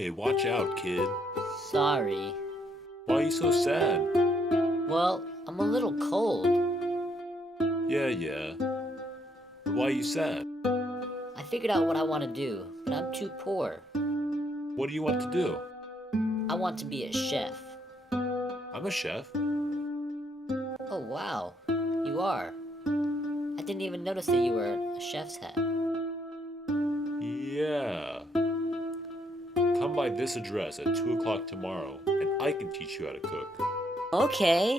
Hey, watch out, kid. Sorry. Why are you so sad? Well, I'm a little cold. Yeah. But why are you sad? I figured out what I want to do, but I'm too poor. What do you want to do? I want to be a chef. I'm a chef. Oh, wow. You are. I didn't even notice that you were a chef's hat. Yeah. Come by this address at 2 o'clock tomorrow, and I can teach you how to cook. Okay.